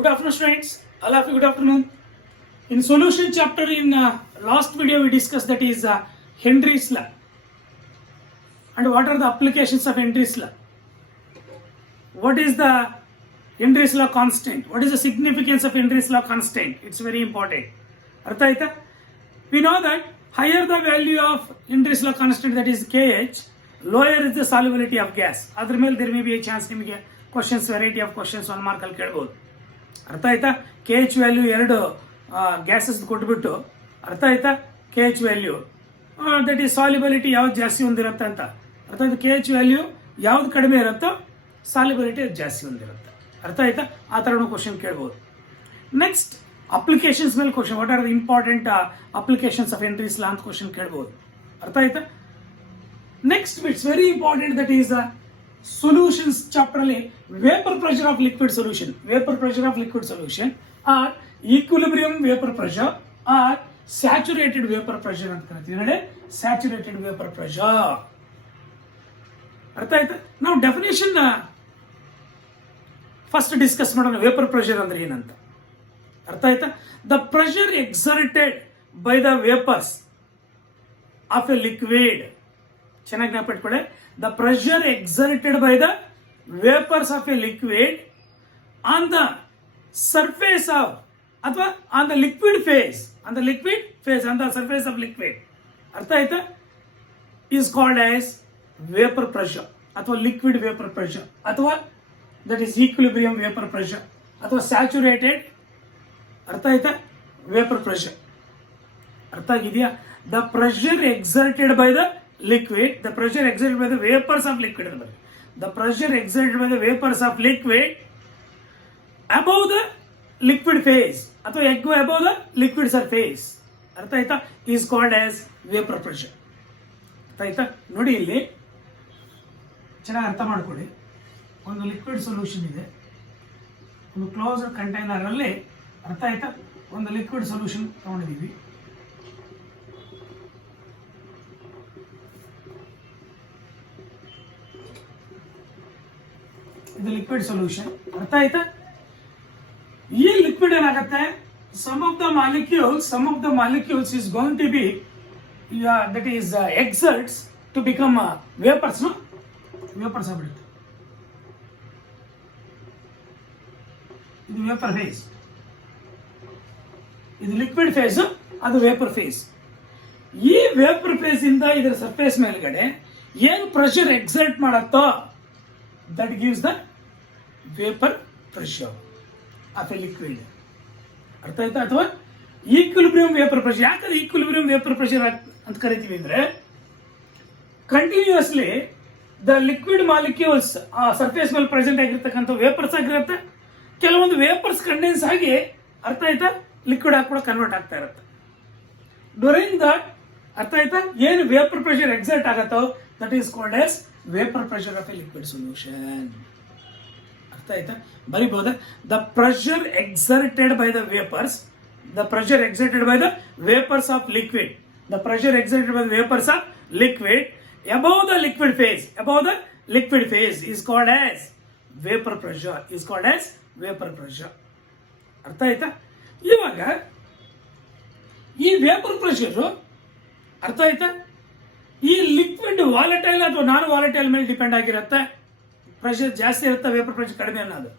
Good afternoon, students. All of you, good afternoon. In solution chapter, in last video we discussed that is Henry's law. And what are the applications of Henry's law? What is the Henry's law constant? What is the significance of Henry's law constant? It's very important. Artha aita? We know that higher the value of Henry's law constant, that is Kh, lower is the solubility of gas. Adr ಮೇಲೆ there may be a chance ನಿಮಗೆ questions, variety of questions 1 mark ಅಲ್ಲಿ ಕೇಳಬಹುದು. ಅರ್ಥ ಆಯ್ತಾ? K H value ಎರಡು gases ಕೊಟ್ಬಿಟ್ಟು ಅರ್ಥ ಆಯ್ತಾ K H value that is solubility ಯಾವ್ದು ಜಾಸ್ತಿ ಹೊಂದಿರುತ್ತೆ ಅಂತ ಅರ್ಥ ಆಯ್ತು. ಕೆ ಎಚ್ ವ್ಯಾಲ್ಯೂ ಯಾವ್ದು ಕಡಿಮೆ ಇರುತ್ತೋ ಸಾಲಿಬಿಲಿಟಿ ಜಾಸ್ತಿ ಹೊಂದಿರುತ್ತೆ. ಅರ್ಥ ಆಯ್ತಾ? ಆ ಥರನೂ ಕ್ವಶನ್ ಕೇಳ್ಬೋದು. ನೆಕ್ಸ್ಟ್ ಅಪ್ಲಿಕೇಶನ್ಸ್ ಮೇಲೆ question, what are the important applications of Henry's law ಅಂತ ಕ್ವಶನ್ ಕೇಳ್ಬೋದು. ಅರ್ಥ ಆಯ್ತಾ? Next it's very important, that is solutions chapter ಅಲ್ಲಿ vapor pressure of liquid solution or equilibrium vapor pressure or saturated vapor pressure ಅಂತ ಕರಿತೀವಿ ನೋಡಿ. Saturated vapour pressure ಅರ್ಥ ಆಯ್ತಾ? ನಾವು ಡೆಫಿನೇಷನ್ ಫಸ್ಟ್ ಡಿಸ್ಕಸ್ ಮಾಡೋಣ. ವೇಪರ್ ಪ್ರೆಷರ್ ಅಂದ್ರೆ ಏನಂತ ಅರ್ಥ ಆಯ್ತಾ? The pressure exerted by the vapours of a liquid. ಚೆನ್ನಾಗಿ ನೆನಪಿಟ್ಕೊಳ್ಳಿ. The pressure exerted by the vapors of a liquid on the surface of ಅಥವಾ on the liquid phase, on the surface of liquid, ಅರ್ಥ ಆಯ್ತಾ, is called as vapor pressure ಅಥವಾ liquid vapor pressure ಅಥವಾ that is equilibrium vapor pressure ಅಥವಾ saturated ಅರ್ಥ ಆಯ್ತಾ vapor pressure. ಅರ್ಥ ಆಗಿದೆಯಾ? The pressure exerted by the liquid, the pressure exerted by the vapors of liquid, the pressure exerted by the vapors of liquid above the liquid phase ಅಥವಾ above the liquid surface, ಅರ್ಥ ಆಯ್ತಾ, is called as vapor pressure. ಅರ್ಥ ಆಯ್ತಾ? ನೋಡಿ ಇಲ್ಲಿ ಚೆನ್ನಾಗಿ ಅರ್ಥ ಮಾಡ್ಕೊಳ್ಳಿ. ಒಂದು ಲಿಕ್ವಿಡ್ ಸೊಲ್ಯೂಷನ್ ಇದೆ, ಒಂದು ಕ್ಲೋಸ್ಡ್ ಕಂಟೈನರ್ ಅಲ್ಲಿ ಅರ್ಥ ಆಯ್ತಾ ಒಂದು ಲಿಕ್ವಿಡ್ ಸೊಲ್ಯೂಷನ್ ತಗೊಂಡಿದ್ದೀವಿ. ಇದು ಲಿಕ್ವಿಡ್ ಸೊಲ್ಯೂಷನ್. ಅರ್ಥ ಆಯ್ತಾ? ಈ ಲಿಕ್ವಿಡ್ ಏನಾಗುತ್ತೆ, some of the molecules is going to be that is exerts to become vapours ಆಗ್ಬಿಡುತ್ತೆ. ಇದು ವೇಪರ್ ಫೇಸ್, ಇದು ಲಿಕ್ವಿಡ್ ಫೇಸ್, ಅದು ವೇಪರ್ ಫೇಸ್. ಈ ವೇಪರ್ ಫೇಸ್ ಇಂದ ಇದರ ಸರ್ಫೇಸ್ ಮೇಲ್ಗಡೆ ಏನು ಪ್ರೆಷರ್ ಎಕ್ಸರ್ಟ್ ಮಾಡತ್ತೋ that gives the vapor pressure of a liquid. ಅರ್ಥ ಆಯ್ತಾ? ಅಥವಾ ಈಕ್ವಿಲಿಬ್ರಿಯಂ ವೇಪರ್ ಪ್ರೆಷರ್. ಯಾಕಂದ್ರೆ ಈಕ್ವಿಲಿಬ್ರಿಯಂ ವೇಪರ್ ಪ್ರೆಷರ್ ಅಂತ ಕರಿತೀವಿ ಅಂದ್ರೆ ಕಂಟಿನ್ಯೂಸ್ಲಿ ದ ಲಿಕ್ವಿಡ್ ಮಾಲಿಕ್ಯೂಲ್ಸ್ ಆ ಸರ್ಫೇಸ್ ಮೇಲೆ ಪ್ರೆಸೆಂಟ್ ಆಗಿರ್ತಕ್ಕಂಥ ವೇಪರ್ಸ್ ಆಗಿರುತ್ತೆ. ಕೆಲವೊಂದು ವೇಪರ್ಸ್ ಕಂಡೆನ್ಸ್ ಆಗಿ ಅರ್ಥ ಆಯ್ತಾ ಲಿಕ್ವಿಡ್ ಆಗಿ ಕೂಡ ಕನ್ವರ್ಟ್ ಆಗ್ತಾ ಇರುತ್ತೆ. ಡ್ಯೂರಿಂಗ್ ದಟ್ ಅರ್ಥ ಆಯ್ತಾ ಏನು ವೇಪರ್ ಪ್ರೆಷರ್ ಎಕ್ಸರ್ಟ್ ಆಗತ್ತೋ that is called as vapor pressure of a liquid solution. ಅರ್ಥ ಆಯ್ತಾ? ಬರಿಬಹುದಾ? the pressure exerted by the vapors of liquid, the pressure exerted by the vapors of liquid above the liquid phase is called as vapor pressure, ಅರ್ಥ ಆಯ್ತಾ? ಇವಾಗ ಈ vapour pressure ಅರ್ಥ ಆಯ್ತಾ ಈ liquid volatile ಅಥವಾ ನಾನ್ ವಾಲಟೈಲ್ ಮೇಲೆ depend ಆಗಿರುತ್ತೆ. ಪ್ರೆಷರ್ ಜಾಸ್ತಿ ಇರುತ್ತೆ, ವೇಪರ್ ಪ್ರೆಷರ್ ಕಡಿಮೆ ಅನ್ನೋದು.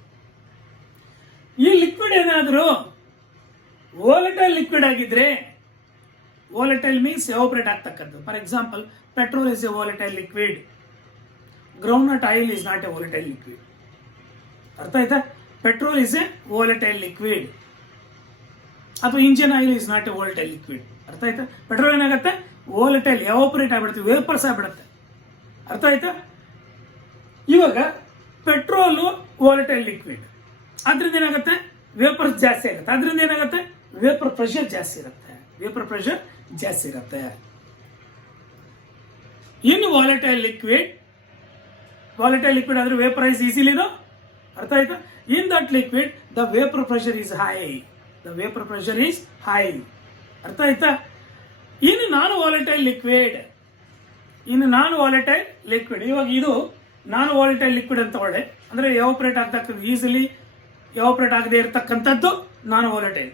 ಈ ಲಿಕ್ವಿಡ್ ಏನಾದರೂ ವಾಲಟೈಲ್ ಲಿಕ್ವಿಡ್ ಆಗಿದ್ರೆ, ವಾಲಟೈಲ್ ಮೀನ್ಸ್ ಎವಾಪರೇಟ್ ಆಗ್ತಕ್ಕಂಥ. For example petrol is a volatile liquid, groundnut oil is not a volatile liquid. ಅರ್ಥ ಆಯ್ತಾ? Petrol is a volatile liquid ಅಥವಾ engine oil is not a volatile liquid. ಅರ್ಥ ಆಯ್ತಾ? Petrol ಏನಾಗುತ್ತೆ, volatile evaporate ಆಗ್ಬಿಡುತ್ತೆ, vapours ಆಗ್ಬಿಡುತ್ತೆ. ಅರ್ಥ ಆಯ್ತಾ? ಇವಾಗ ಪೆಟ್ರೋಲ್ ವಾಲಟೈಲ್ ಲಿಕ್ವಿಡ್, ಅದ್ರಿಂದ ಏನಾಗುತ್ತೆ ವೇಪರ್ಸ್ ಜಾಸ್ತಿ ಆಗುತ್ತೆ. ಅದ್ರಿಂದ ಏನಾಗುತ್ತೆ ವೇಪರ್ ಪ್ರೆಷರ್ ಜಾಸ್ತಿ ಇರುತ್ತೆ. ಇನ್ನು ವಾಲಟೈಲ್ ಲಿಕ್ವಿಡ್ ಆದ್ರೆ ವೇಪರೈಸ್ ಈಸಿಲಿ ಇದು. ಅರ್ಥ ಆಯ್ತಾ? In that liquid the vapour pressure is high. ಅರ್ಥ ಆಯ್ತಾ? ಇನ್ನು ನಾನ್ ವಾಲಟೈಲ್ ಲಿಕ್ವಿಡ್, ಇವಾಗ ಇದು ನಾನ್ ವಾಲಟೈಲ್ ಲಿಕ್ವಿಡ್ ಅಂತ ತಗೊಳ್ಳಿ, ಅಂದ್ರೆ ಎವಾಪರೇಟ್ ಆಗ್ತಕ್ಕಂಥ ಈಸಿಲಿ ಎವಾಪರೇಟ್ ಆಗದೆ ಇರತಕ್ಕಂಥದ್ದು ನಾನ್ ವಾಲಟೈಲ್.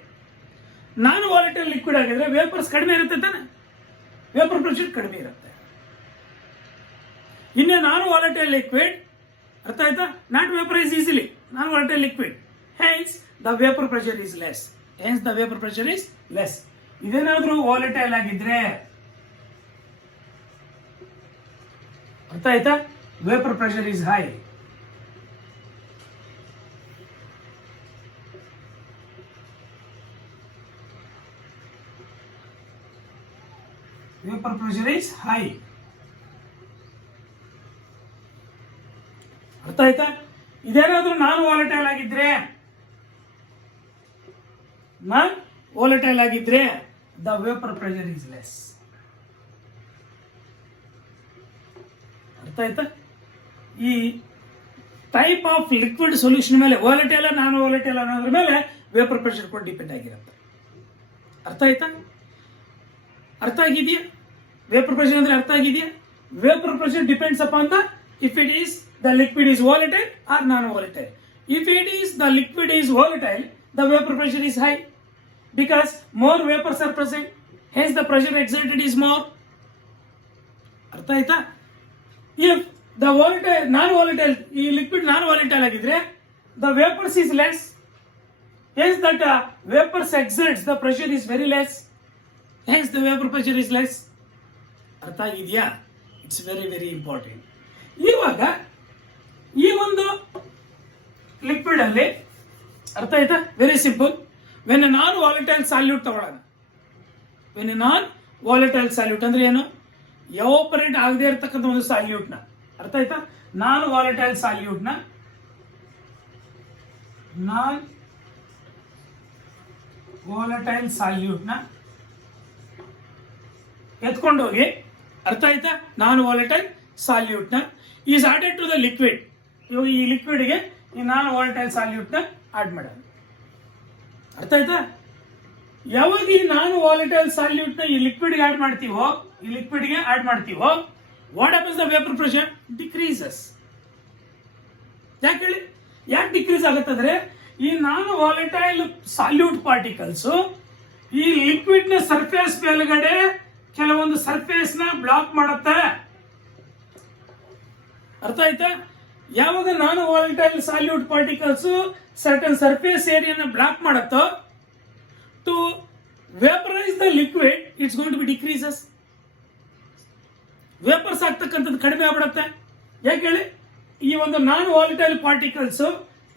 ನಾನ್ ವಾಲಟೈಲ್ ಲಿಕ್ವಿಡ್ ಆಗಿದ್ರೆ ವೇಪರ್ಸ್ ಕಡಿಮೆ ಇರುತ್ತೆ ತಾನೆ, ವೇಪರ್ ಪ್ರೆಷರ್ ಕಡಿಮೆ ಇರುತ್ತೆ. ಇನ್ನೇ ನಾನ್ ವಾಲಟೈಲ್ ಲಿಕ್ವಿಡ್, ಅರ್ಥ ಆಯ್ತಾ, not vaporise easily, non volatile liquid, hence the vapour pressure is less, hence the vapour pressure is less. ಇದೇನಾದ್ರೂ ವಾಲಟೈಲ್ ಆಗಿದ್ರೆ, ಅರ್ಥ ಆಯ್ತಾ, vapour pressure is high. Vapour pressure is high. ಅರ್ಥ ಆಯ್ತಾ. ಇದೇನಾದ್ರೂ ನಾನ್ ವಾಲಟೈಲ್ ಆಗಿದ್ರೆ, ನಾನ್ ವಾಲಟೈಲ್ ಆಗಿದ್ರೆ the vapour pressure is less. ಅರ್ಥ ಆಯ್ತಾ. ಈ ಟೈಪ್ ಆಫ್ ಲಿಕ್ವಿಡ್ ಸೊಲ್ಯೂಷನ್ ಮೇಲೆ, ವಾಲಟೈಲ್ ನಾನ್ ವಾಲಟೈಲ್ ಅನ್ನೋದ್ರ ಮೇಲೆ ವೇಪರ್ ಪ್ರೆಷರ್ ಕೂಡ ಡಿಪೆಂಡ್ ಆಗಿರುತ್ತೆ. ಅರ್ಥ ಆಯ್ತಾ, ಅರ್ಥ ಆಗಿದೆಯಾ? ವೇಪರ್ ಪ್ರೆಷರ್ ಅಂದ್ರೆ ಅರ್ಥ ಆಗಿದೆಯಾ? Vapour pressure depends upon the if it is the liquid is volatile or non-volatile. If it is the liquid is volatile, the vapor pressure is high because more vapors are present, hence the pressure exerted is more. Artha aita. If the volatile non-volatile liquid non-volatile agidre, the vapors is less, hence that vapors exerts, the pressure is very less, hence the vapor pressure is less. Artha agidya? It's very very important. ಇವಾಗ ಈ ಒಂದು liquid ಅಲ್ಲಿ, ಅರ್ಥ ಆಯ್ತಾ, very simple. When non volatile salute ತಗೊಳ್ಳೋಣ. When non volatile salute ಅಂದ್ರೆ ಏನು? Evaporate ಆಗದೆ ಇರತಕ್ಕಂಥ ಒಂದು ಸಾಲ್ಯೂಟ್ ನ, ಅರ್ಥ ಆಯ್ತಾ, ನಾನ್ ವಾಲಟೈಲ್ ಸಾಲ್ಯೂಟ್ ನ, ನಾನ್ ವಾಲಟೈಲ್ ಸಾಲ್ಯೂಟ್ ನ ಎತ್ಕೊಂಡೋಗಿ, ಅರ್ಥ ಆಯ್ತಾ, ನಾನ್ ವಾಲಟೈಲ್ ಸಾಲ್ಯೂಟ್ ನ is added to the liquid. ಇವಾಗ ಈ ಲಿಕ್ವಿಡ್ ಗೆ ಈ ನಾನ್ ವಾಲಟೈಲ್ ಸಾಲ್ಯೂಟ್ ನ ಆಡ್ ಮಾಡೋದು. ಅರ್ಥ ಆಯ್ತಾ. ಯಾವಾಗ ಈ ನಾನ್ ವಾಲಟೈಲ್ ಸಾಲ್ಯೂಟ್ ನ ಈ ಲಿಕ್ವಿಡ್ ಗೆ ಆಡ್ ಮಾಡ್ತೀವೋ, ಈ ಲಿಕ್ವಿಡ್ ಗೆ ಆಡ್ ಮಾಡ್ತೀವೋ, what happens the vapour pressure decreases. ಯಾಕೆ ಹೇಳಿ, ಯಾಕೆ ಡಿಕ್ರೀಸ್ ಆಗುತ್ತಂದ್ರೆ ಈ ನಾನ್ ವಾಲಟೈಲ್ ಸಾಲ್ಯೂಟ್ ಪಾರ್ಟಿಕಲ್ಸ್ ಈ ಲಿಕ್ವಿಡ್ ನ ಸರ್ಫೇಸ್ ಮೇಲ್ಗಡೆ ಕೆಲವೊಂದು ಸರ್ಫೇಸ್ ನ ಬ್ಲಾಕ್ ಮಾಡುತ್ತೆ. ಅರ್ಥ ಆಯ್ತಾ. ಯಾವಾಗ non volatile solute particles certain surface ಏರಿಯಾನ ಬ್ಲಾಕ್ ಮಾಡುತ್ತೋ, to vaporise the liquid it's going to be decreases. Vapours ಆಗ್ತಕ್ಕಂಥದ್ದು ಕಡಿಮೆ ಆಗ್ಬಿಡುತ್ತೆ. ಯಾಕೆ ಹೇಳಿ, ಈ ಒಂದು ನಾನ್ ವಾಲಟೈಲ್ ಪಾರ್ಟಿಕಲ್ಸ್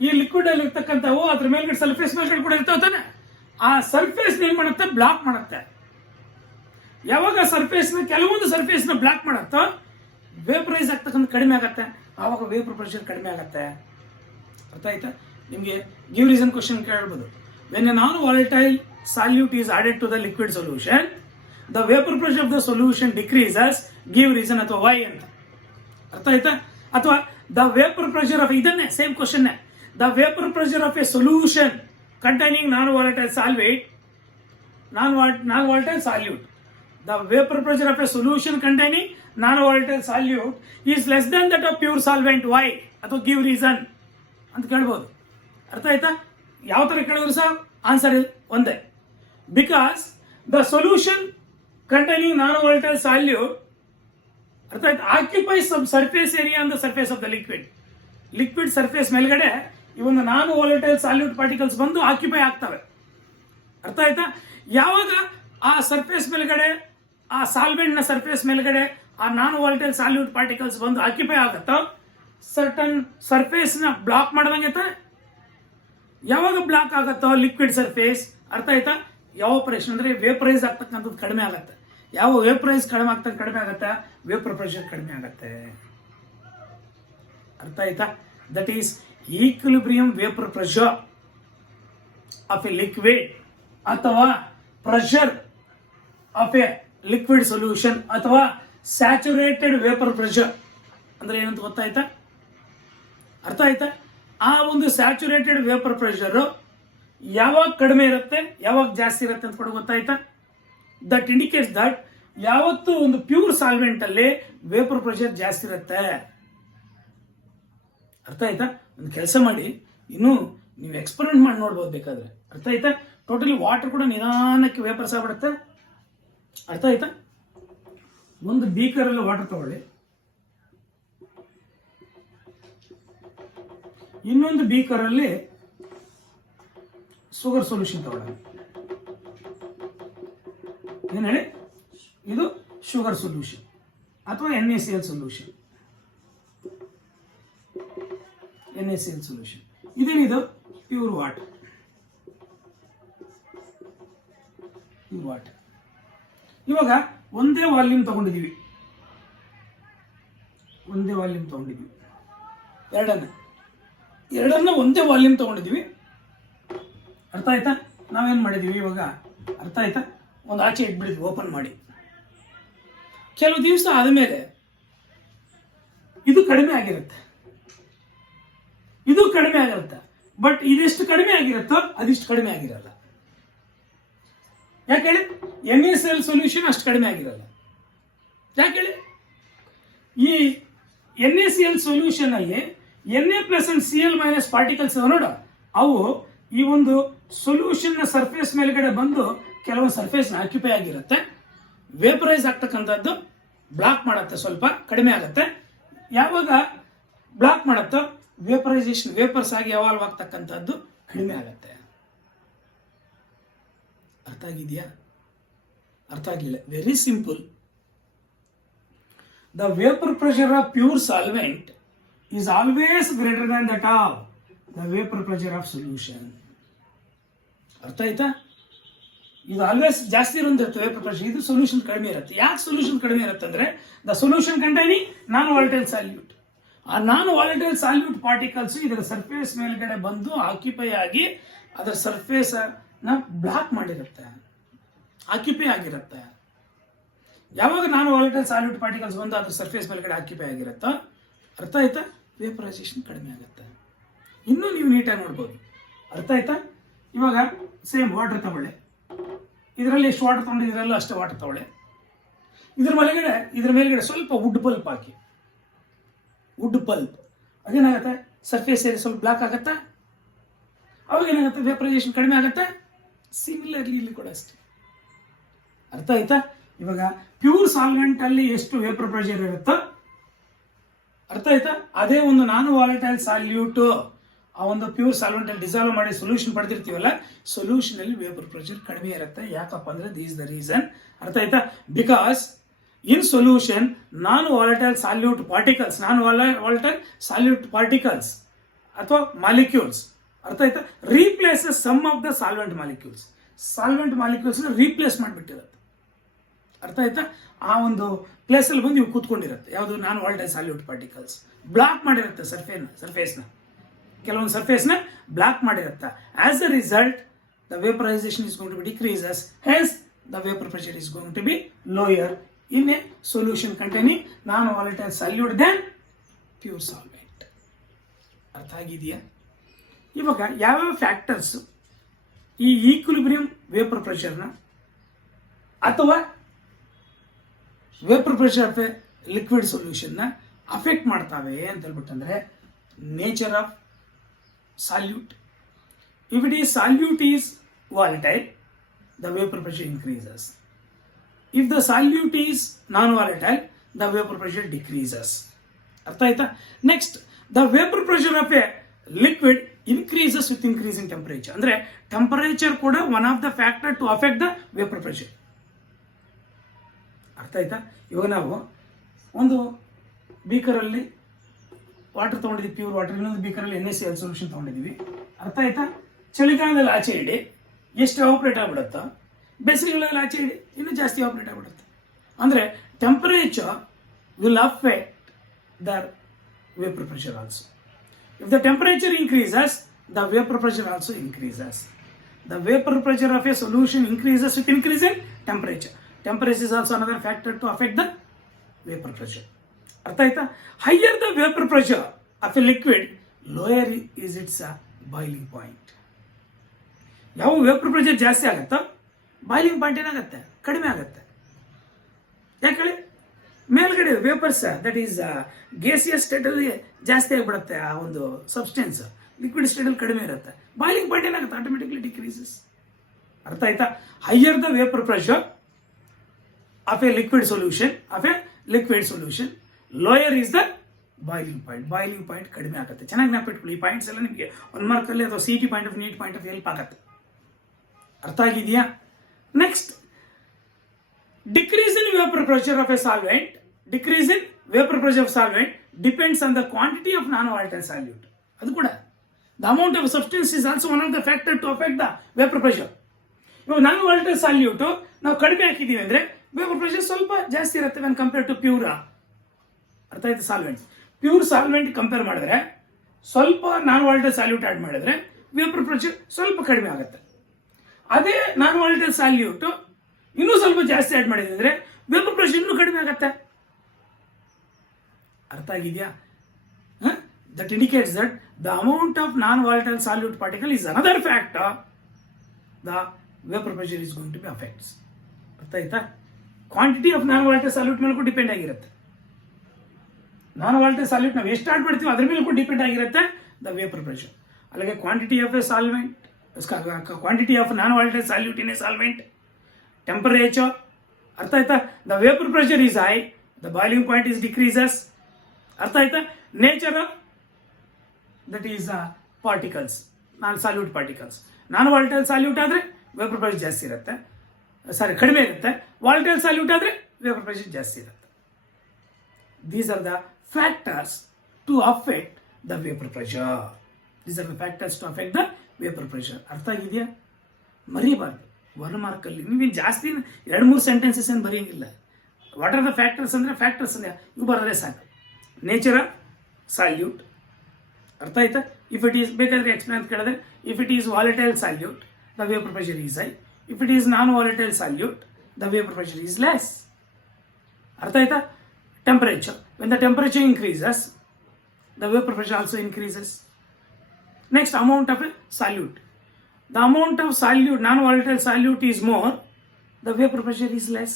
ಈ ಲಿಕ್ವಿಡ್ ಅಲ್ಲಿ ಇರ್ತಕ್ಕಂಥವು ಅದ್ರ ಮೇಲ್ಗಡೆ ಸರ್ಫೇಸ್ ಮೇಲ್ಗಡೆ ಕೂಡ ಇರ್ತಾವ ತಾನೆ, ಆ ಸರ್ಫೇಸ್ ಏನ್ ಮಾಡುತ್ತೆ, ಬ್ಲಾಕ್ ಮಾಡುತ್ತೆ. ಯಾವಾಗ ಸರ್ಫೇಸ್ ನ ಕೆಲವೊಂದು ಸರ್ಫೇಸ್ ನ ಬ್ಲಾಕ್ ಮಾಡುತ್ತೋ, ವೇಪರೈಸ್ ಆಗ್ತಕ್ಕಂಥ ಕಡಿಮೆ ಆಗತ್ತೆ, ಆವಾಗ ವೇಪರ್ ಪ್ರೆಷರ್ ಕಡಿಮೆ ಆಗತ್ತೆ. ಅರ್ಥ ಆಯ್ತಾ. ನಿಮಗೆ ಗಿವ್ ರೀಸನ್ ಕ್ವಶನ್ ಕೇಳಬಹುದು. When a non volatile solute is added to the liquid solution, the vapour pressure of the solution decreases, give reason ಅಥವಾ ವೈ ಅಂತ. ಅರ್ಥ ಆಯ್ತಾ. ಅಥವಾ ದ ವೇಪರ್ ಪ್ರೆಷರ್ ಆಫ್, ಇದನ್ನೇ same question, the vapour pressure of a solution containing non volatile solvate, non volatile solute, the vapor pressure of a solution containing non-volatile solute is less than that of pure solvent. Why? ಅಥವಾ give reason ಅಂತ ಕೇಳಬಹುದು. ಅರ್ಥ ಆಯ್ತಾ. ಯಾವ ತರ ಕೇಳಿದ್ರು ಸಹ answer ಒಂದೇ. Because the solution containing non-volatile solute, ಅರ್ಥ ಆಯ್ತಾ, occupies some surface area on the surface of the liquid. Liquid surface ಮೇಲ್ಗಡೆ ಈ ಒಂದು ನಾನ್ ವಾಲಟೈಲ್ ಸಾಲ್ಯೂಟ್ ಪಾರ್ಟಿಕಲ್ಸ್ ಬಂದು ಆಕ್ಯುಪೈ ಆಗ್ತವೆ. ಅರ್ಥ ಆಯ್ತಾ. ಯಾವಾಗ ಆ ಸರ್ಫೇಸ್ ಮೇಲ್ಗಡೆ, ಆ ಸಾಲ್ವೆಂಟ್ ನ ಸರ್ಫೇಸ್ ಮೇಲ್ಗಡೆ ಆ ನಾನ್ ವಾಲಟೈಲ್ ಸಾಲ್ಯೂಟ್ ಪಾರ್ಟಿಕಲ್ಸ್ ಬಂದು ಆಕ್ಯುಪೈ ಆಗುತ್ತೋ, ಸರ್ಟನ್ ಸರ್ಫೇಸ್ ನ ಬ್ಲಾಕ್ ಮಾಡ್ದಂಗೆ. ಯಾವಾಗ ಬ್ಲಾಕ್ ಆಗುತ್ತೋ ಲಿಕ್ವಿಡ್ ಸರ್ಫೇಸ್, ಅರ್ಥ ಆಯ್ತಾ, ಎವಾಪರೇಷನ್ ಅಂದ್ರೆ ವೇಪರೈಸ್ ಆಗ್ತಕ್ಕಂಥದ್ದು ಕಡಿಮೆ ಆಗುತ್ತೆ. ಯಾವ ವೇಪರೈಸ್ ಕಡಿಮೆ ಆಗುತ್ತೆ, ವೇಪರ್ ಪ್ರೆಷರ್ ಕಡಿಮೆ ಆಗುತ್ತೆ. ಅರ್ಥ ಆಯ್ತಾ. That is equilibrium vapour pressure of a liquid ಅಥವಾ pressure of a liquid solution ಅಥವಾ ಸ್ಯಾಚುರೇಟೆಡ್ ವೇಪರ್ ಪ್ರೆಷರ್ ಅಂದ್ರೆ ಏನಂತ ಗೊತ್ತಾಯ್ತಾ. ಅರ್ಥ ಆಯ್ತಾ. ಆ ಒಂದು ಸ್ಯಾಚುರೇಟೆಡ್ ವೇಪರ್ ಪ್ರೆಷರ್ ಯಾವಾಗ ಕಡಿಮೆ ಇರುತ್ತೆ, ಯಾವಾಗ ಜಾಸ್ತಿ ಇರುತ್ತೆ ಅಂತ ಕೂಡ ಗೊತ್ತಾಯ್ತಾ. ದಟ್ ಇಂಡಿಕೇಟ್ಸ್ ದಟ್ ಯಾವತ್ತು ಒಂದು ಪ್ಯೂರ್ ಸಾಲ್ವೆಂಟ್ ಅಲ್ಲಿ ವೇಪರ್ ಪ್ರೆಷರ್ ಜಾಸ್ತಿ ಇರುತ್ತೆ. ಅರ್ಥ ಆಯ್ತಾ. ಒಂದು ಕೆಲಸ ಮಾಡಿ, ಇನ್ನು ನೀವು ಎಕ್ಸ್ಪೆರಿಮೆಂಟ್ ಮಾಡಿ ನೋಡ್ಬೋದು ಬೇಕಾದ್ರೆ. ಅರ್ಥ ಆಯ್ತಾ? ಟೋಟಲಿ ವಾಟರ್ ಕೂಡ ನಿಧಾನಕ್ಕೆ ವೇಪರ್ಸ್ ಆಗ್ಬಿಡುತ್ತೆ. ಅರ್ಥ ಆಯ್ತಾ? ಒಂದು ಬೀಕರಲ್ಲಿ ವಾಟರ್ ತಗೊಳ್ಳಿ, ಇನ್ನೊಂದು ಬೀಕರಲ್ಲಿ ಶುಗರ್ ಸೊಲ್ಯೂಷನ್ ತಗೊಳ್ಳಿ. ಏನ್ ಹೇಳಿ? ಇದು ಶುಗರ್ ಸೊಲ್ಯೂಷನ್ ಅಥವಾ NaCl ಸೊಲ್ಯೂಷನ್. NaCl solution. ಇದೇನಿದು? Pure water. Pure water. ಇವಾಗ ಒಂದೇ ವಾಲ್ಯೂಮ್ ತಗೊಂಡಿದೀವಿ, ಎರಡನ್ನ ಒಂದೇ ವಾಲ್ಯೂಮ್ ತಗೊಂಡಿದೀವಿ. ಅರ್ಥ ಆಯ್ತಾ? ನಾವೇನ್ ಮಾಡಿದೀವಿ ಇವಾಗ? ಅರ್ಥ ಆಯ್ತಾ? ಒಂದು ಆಚೆ ಇಟ್ಬಿಡಿದ್ವಿ ಓಪನ್ ಮಾಡಿ. ಕೆಲವು ದಿವಸ ಆದಮೇಲೆ ಇದು ಕಡಿಮೆ ಆಗಿರುತ್ತೆ, ಬಟ್ ಇದೆಷ್ಟು ಕಡಿಮೆ ಆಗಿರುತ್ತೋ ಅದಿಷ್ಟು ಕಡಿಮೆ ಆಗಿರಲ್ಲ. ಯಾಕೆ ಹೇಳಿ? NaCl ಸೊಲ್ಯೂಷನ್ ಅಷ್ಟು ಕಡಿಮೆ ಆಗಿರಲ್ಲ. ಯಾಕೆ ಹೇಳಿ? ಈ NaCl ಸೊಲ್ಯೂಷನ್ ಅಲ್ಲಿ Na+ ಅಂಡ್ Cl- ಪಾರ್ಟಿಕಲ್ಸ್ ನೋಡ, ಅವು ಈ ಒಂದು ಸೊಲ್ಯೂಷನ್ ನ ಸರ್ಫೇಸ್ ಮೇಲ್ಗಡೆ ಬಂದು ಕೆಲವೊಂದು ಸರ್ಫೇಸ್ ನ ಆಕ್ಯುಪೈ ಆಗಿರುತ್ತೆ. ವೇಪರೈಸ್ ಆಗ್ತಕ್ಕಂಥದ್ದು ಬ್ಲಾಕ್ ಮಾಡುತ್ತೆ, ಸ್ವಲ್ಪ ಕಡಿಮೆ ಆಗುತ್ತೆ. ಯಾವಾಗ ಬ್ಲಾಕ್ ಮಾಡುತ್ತೋ ವೇಪರೈಸೇಷನ್, ವೇಪರ್ಸ್ ಆಗಿ ಎವಾಲ್ವ್ ಆಗ್ತಕ್ಕಂಥದ್ದು ಕಡಿಮೆ ಆಗುತ್ತೆ. ಅರ್ಥ ಆಗಿದೆಯಾ? ಅರ್ಥ ಆಗಲಿಲ್ಲ? Very simple. The vapour pressure of pure solvent is always greater than that of the vapor pressure of solution. ಅರ್ಥ ಆಯ್ತಾ? ಇದು ಆಲ್ವೇಸ್ ಜಾಸ್ತಿ ಇರುತ್ತೆ ವೇಪರ್ ಪ್ರೆಷರ್, ಇದು ಸೊಲ್ಯೂಷನ್ ಕಡಿಮೆ ಇರುತ್ತೆ. ಯಾಕೆ ಸೊಲ್ಯೂಷನ್ ಕಡಿಮೆ ಇರುತ್ತೆ ಅಂದ್ರೆ the solution containing non volatile solute. ಆ ನಾನ್ ವಾಲಟೈಲ್ ಸಾಲ್ಯೂಟ್ ಪಾರ್ಟಿಕಲ್ಸ್ ಇದರ ಸರ್ಫೇಸ್ ಮೇಲ್ಗಡೆ ಬಂದು ಆಕ್ಯುಪೈ ಆಗಿ ಅದರ ಸರ್ಫೇಸ್ ನ ಬ್ಲಾಕ್ ಮಾಡಿರುತ್ತೆ, ಆಕ್ಯುಪೈ ಆಗಿರುತ್ತೆ. ಯಾವಾಗ ನಾನ್ ವಾಲಟೈಲ್ ಸಾಲ್ಯೂಟ್ ಪಾರ್ಟಿಕಲ್ಸ್ ಬಂದು ಅದ್ರ ಸರ್ಫೇಸ್ ಮೇಲ್ಗಡೆ ಆಕ್ಯುಪೈ ಆಗಿರುತ್ತೋ, ಅರ್ಥ ಆಯ್ತಾ, ವೇಪರೈಸೇಷನ್ ಕಡಿಮೆ ಆಗುತ್ತೆ. ಇನ್ನೂ ನೀವು ನೀಟಾಗಿ ನೋಡ್ಬೋದು. ಅರ್ಥ ಆಯ್ತಾ? ಇವಾಗ ಸೇಮ್ ವಾಟರ್ ತಗೊಳ್ಳಿ, ಇದರಲ್ಲಿ ಎಷ್ಟು ವಾಟರ್ ತಗೊಂಡಿದ್ರಲ್ಲ ಅಷ್ಟೇ ವಾಟರ್ ತಗೊಳ್ಳಿ. ಇದ್ರ ಮೇಲ್ಗಡೆ ಸ್ವಲ್ಪ ವುಡ್ ಪಲ್ಪ್ ಹಾಕಿ, ವುಡ್ ಪಲ್ಪ್, ಅದೇನಾಗುತ್ತೆ, ಸರ್ಫೇಸ್ ಏರಿಯಾ ಸ್ವಲ್ಪ ಬ್ಲಾಕ್ ಆಗುತ್ತಾ, ಅವಾಗ ಏನಾಗುತ್ತೆ, ವೇಪರೈಸೇಷನ್ ಕಡಿಮೆ ಆಗುತ್ತೆ. ಸಿಮಿಲರ್ಲಿ ಇಲ್ಲಿ ಕೂಡ ಅಷ್ಟೇ. ಅರ್ಥ ಆಯ್ತಾ? ಇವಾಗ ಪ್ಯೂರ್ ಸಾಲ್ವೆಂಟ್ ಅಲ್ಲಿ ಎಷ್ಟು ವೇಪರ್ ಪ್ರೆಷರ್ ಇರುತ್ತೋ, ಅರ್ಥ ಆಯ್ತಾ, ಅದೇ ಒಂದು ನಾನ್ ವಾಲಟೈಲ್ ಸಾಲ್ಯೂಟ್ ಆ ಒಂದು ಪ್ಯೂರ್ ಸಾಲ್ವೆಂಟ್ ಅಲ್ಲಿ ಡಿಸಾಲ್ವ್ ಮಾಡಿ ಸೊಲ್ಯೂಷನ್ ಪಡೆದಿರ್ತೀವಲ್ಲ, ಸೊಲ್ಯೂಷನ್ ಅಲ್ಲಿ ವೇಪರ್ ಪ್ರೆಷರ್ ಕಡಿಮೆ ಇರುತ್ತೆ. ಯಾಕಪ್ಪ ಅಂದ್ರೆ ದಿಸ್ ದ ರೀಸನ್. ಅರ್ಥ ಆಯ್ತಾ? Because in solution non volatile solute particles ಅಥವಾ ಮಾಲಿಕ್ಯೂಲ್ಸ್, ಅರ್ಥ ಆಯ್ತಾ, replaces some of the solvent molecules replace ಮಾಡಿಬಿಟ್ಟಿರುತ್ತೆ. ಅರ್ಥ ಆಯ್ತಾ? ಆ ಒಂದು ಪ್ಲೇಸ್ ಅಲ್ಲಿ ಬಂದು ಇವು ಕೂತ್ಕೊಂಡಿರುತ್ತೆ. ಯಾವುದು? Non volatile solute particles block ಮಾಡಿರುತ್ತೆ ಸರ್ಫೇಸ್ನ, ಕೆಲವೊಂದು ಸರ್ಫೇಸ್ನ ಬ್ಲಾಕ್ ಮಾಡಿರುತ್ತೆ. As a result the vaporisation is going to be decreases, hence the vapour pressure is going to be lower in a solution containing non volatile solute then pure solvent. ಅರ್ಥ ಆಗಿದೆಯಾ? ಇವಾಗ ಯಾವ್ಯಾವ factors ಈ equilibrium vapour ಪ್ರೆಷರ್ನ ಅಥವಾ vapour pressure of a liquid ಸೊಲ್ಯೂಷನ್ನ affect ಮಾಡ್ತಾವೆ ಅಂತ ಹೇಳ್ಬಿಟ್ಟಂದ್ರೆ, nature of solute. If it is solute is volatile, the vapour pressure increases. If the solute is non volatile, the vapour pressure decreases. ಅರ್ಥ ಆಯ್ತಾ? Next, the vapour pressure of a liquid increases with increasing temperature. ಅಂದ್ರೆ temperature ಕೂಡ one of the factor to affect the vapour pressure. ಅರ್ಥ ಆಯ್ತಾ? ಇವಾಗ ನಾವು ಒಂದು ಬೀಕರಲ್ಲಿ ವಾಟರ್ ತೊಗೊಂಡಿದ್ದೀವಿ, ಪ್ಯೂರ್ ವಾಟರ್, ಇನ್ನೊಂದು ಬೀಕರಲ್ಲಿ NaCl ಸೊಲ್ಯೂಷನ್ ತೊಗೊಂಡಿದ್ದೀವಿ. ಅರ್ಥ ಆಯ್ತಾ? ಚಳಿಗಾಲದಲ್ಲಿ ಆಚೆ ಇಡಿ, ಎಷ್ಟು ಆಪರೇಟ್ ಆಗ್ಬಿಡುತ್ತೋ, ಬೇಸಿಗೆಗಳಲ್ಲಿ ಆಚೆ ಇಡಿ, ಇನ್ನೂ ಜಾಸ್ತಿ ಆಪರೇಟ್ ಆಗ್ಬಿಡುತ್ತೆ. ಅಂದರೆ temperature will affect the vapour pressure also. If the temperature increases, the vapour pressure also increases. The vapor pressure of a solution increases with increasing temperature. Temperature is also another factor to affect the vapor pressure. ಅರ್ಥ ಆಯ್ತಾ? Higher the vapor pressure of a liquid, lower is its boiling point. ಯಾವ vapour pressure ಜಾಸ್ತಿ ಆಗುತ್ತೋ boiling point ಏನಾಗುತ್ತೆ? ಕಡಿಮೆ ಆಗುತ್ತೆ. ಯಾಕೆ ಹೇಳಿ? ಮೇಲ್ಗಡೆ vapours that is gaseous state ಅಲ್ಲಿ ಜಾಸ್ತಿ ಆಗಿಬಿಡುತ್ತೆ ಆ ಒಂದು ಸಬ್ಸ್ಟೆನ್ಸ್. ಲಿಕ್ವಿಡ್ ಸ್ಟೇಟಲ್ಲಿ ಕಡಿಮೆ ಇರುತ್ತೆ. ಬಾಯ್ಲಿಂಗ್ ಪಾಯಿಂಟ್ ಏನಾಗುತ್ತೆ, ಆಟೋಮೆಟಿಕ್ಲಿ ಡಿಕ್ರೀಸಸ್. ಅರ್ಥ ಆಯ್ತಾ? Higher the vapour pressure of a liquid solution, lower is the boiling point ಕಡಿಮೆ ಆಗುತ್ತೆ. ಚೆನ್ನಾಗಿ ನೆನಪಿಟ್ಕೊಳ್ಳಿ, ಈ ಪಾಯಿಂಟ್ಸ್ ಎಲ್ಲ ನಿಮಗೆ 1 ಮಾರ್ಕಲ್ಲಿ ಅಥವಾ CET point of NEET point of help ಆಗುತ್ತೆ. ಅರ್ಥ ಆಗಿದೆಯಾ? Next, decrease in vapour pressure of a solvent depends on the quantity of non volatile solute. ಅದು ಕೂಡ the amount of substance is also one of the factor to affect the vapour pressure. ಇವಾಗ non volatile salute ನಾವು ಕಡಿಮೆ ಹಾಕಿದೀವಿ ಅಂದ್ರೆ vapour pressure ಸ್ವಲ್ಪ ಜಾಸ್ತಿ ಇರುತ್ತೆ ವೆನ್ ಕಂಪೇರ್ ಟು ಪ್ಯೂರ್. ಅರ್ಥ ಆಯ್ತು? ಸಾಲ್ವೆಂಟ್, ಪ್ಯೂರ್ ಸಾಲ್ವೆಂಟ್ ಕಂಪೇರ್ ಮಾಡಿದ್ರೆ ಸ್ವಲ್ಪ ನಾನ್ ವಾಲಟೈಲ್ ಸಾಲ್ಯೂಟ್ ಆಡ್ ಮಾಡಿದ್ರೆ ವೇಪರ್ ಪ್ರೆಷರ್ ಸ್ವಲ್ಪ ಕಡಿಮೆ ಆಗುತ್ತೆ. ಅದೇ ನಾನ್ ವಾಲಟೈಲ್ ಸಾಲ್ಯೂಟ್ ಇನ್ನೂ ಸ್ವಲ್ಪ ಜಾಸ್ತಿ ಆಡ್ ಮಾಡಿದ್ರೆ ಅಂದ್ರೆ ವೇಪರ್ ಪ್ರೆಷರ್ ಇನ್ನೂ ಕಡಿಮೆ ಆಗುತ್ತೆ. ಅರ್ಥ ಆಗಿದೆಯಾ? That indicates that the amount of non volatile solute particle is another factor the vapour pressure is going to be affects. ಅರ್ಥ ಆಯ್ತಾ? Quantity of non volatile solute ಮೇಲೂ ಡಿಪೆಂಡ್ ಆಗಿರುತ್ತೆ. ನಾನ್ ವಾಲಟೈಲ್ ಸಾಲ್ಯೂಟ್ ನಾವು ಎಷ್ಟು ಆಡ್ ಮಾಡ್ತೀವಿ ಅದ್ರ ಮೇಲೂ depend ಆಗಿರುತ್ತೆ ದ ವೇಪರ್ ಪ್ರೆಷರ್. ಅಲ್ಲಿಗೆ quantity of a solvent, quantity of non volatile solute in a solvent, temperature. ಅರ್ಥ ಆಯ್ತಾ? The vapour pressure is high, the boiling point is decreases. ಅರ್ಥ ಆಯ್ತಾ? Nature that is particles, solute particles. Non volatile solute ಆದ್ರೆ vapour pressure ಜಾಸ್ತಿ ಇರುತ್ತೆ, ಕಡಿಮೆ ಇರುತ್ತೆ. Volatile solute ಆದ್ರೆ ವೇಪರ್ ಪ್ರೆಷರ್ ಜಾಸ್ತಿ ಇರುತ್ತೆ. These are the factors to affect the vapor pressure. ಅರ್ಥ ಆಗಿದೆಯಾ? ಮರಿಬಾರ್ದು. 1 ಮಾರ್ಕಲ್ಲಿ ನೀವೇನು ಜಾಸ್ತಿ 2-3 ಸೆಂಟೆನ್ಸಸ್ ಏನು ಬರೆಯಂಗಿಲ್ಲ. ವಾಟ್ ಆರ್ ದ ಫ್ಯಾಕ್ಟರ್ಸ್ ಅಂದ್ರೆ ಇವು ಬರೋದೇ ಸಾಕು. Nature of solute. ಅರ್ಥ ಆಯ್ತಾ? ಇಫ್ ಇಟ್ ಈಸ್ ಬೇಕಾದ್ರೆ ಎಕ್ಸ್ಪ್ಲೇನ್ ಕೇಳಿದ್ರೆ, if it is volatile solute the vapour pressure is high, if it is non volatile solute the vapour pressure is less. ಅರ್ಥ ಆಯ್ತಾ? Temperature. When the temperature increases, the vapor pressure also increases. Next, amount of a solute. The amount of solute, non-volatile solute is more, the vapor pressure is less,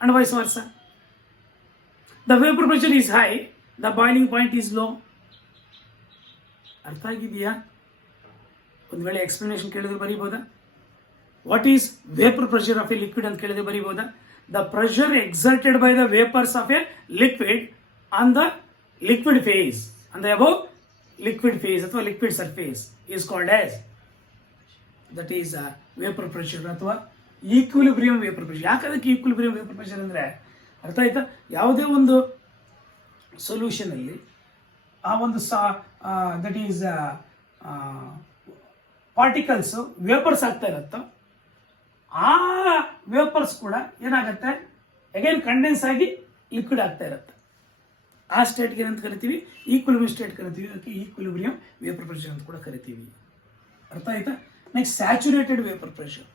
and vice versa. The vapor pressure is high, the boiling point is low. ಅರ್ಥ ಆಗಿದೆಯಾ? ಒಂದು ವೇಳೆ explanation ಕೇಳಿದ್ರೆ ಬರೀಬೋದಾ? What is vapour pressure of a liquid ಅಂತ ಕೇಳಿದ್ರೆ ಬರೀಬೋದಾ? The pressure exerted by the vapors of a liquid on the liquid phase, on the above liquid phase ಅಥವಾ liquid surface is called as, that is vapor pressure ಅಥವಾ equilibrium vapour pressure. ಯಾಕದಕ್ಕೆ equilibrium vapour pressure ಅಂದರೆ, ಅರ್ಥ ಆಯ್ತಾ? ಯಾವುದೇ ಒಂದು solution ಅಲ್ಲಿ ಆ ಒಂದು ದಟ್ ಈಸ್ ಪಾರ್ಟಿಕಲ್ಸ್ ವೇಪರ್ಸ್ ಆಗ್ತಾ ಇರುತ್ತೋ ಆ ವೇಪರ್ಸ್ ಕೂಡ ಏನಾಗುತ್ತೆ, ಅಗೇನ್ ಕಂಡೆನ್ಸ್ ಆಗಿ ಲಿಕ್ವಿಡ್ ಆಗ್ತಾ ಇರುತ್ತೆ. ಆ ಸ್ಟೇಟ್ಗೆ ಏನಂತ ಕರಿತೀವಿ? ಈಕ್ವಿಲಿಬ್ರಿಯಂ ಸ್ಟೇಟ್ ಕರಿತೀವಿ. ಅದಕ್ಕೆ ಈಕ್ವಿಲಿಬ್ರಿಯಂ ವೇಪರ್ ಪ್ರೆಷರ್ ಅಂತ ಕೂಡ ಕರಿತೀವಿ. ಅರ್ಥ ಆಯ್ತಾ? Next, saturated vapour pressure.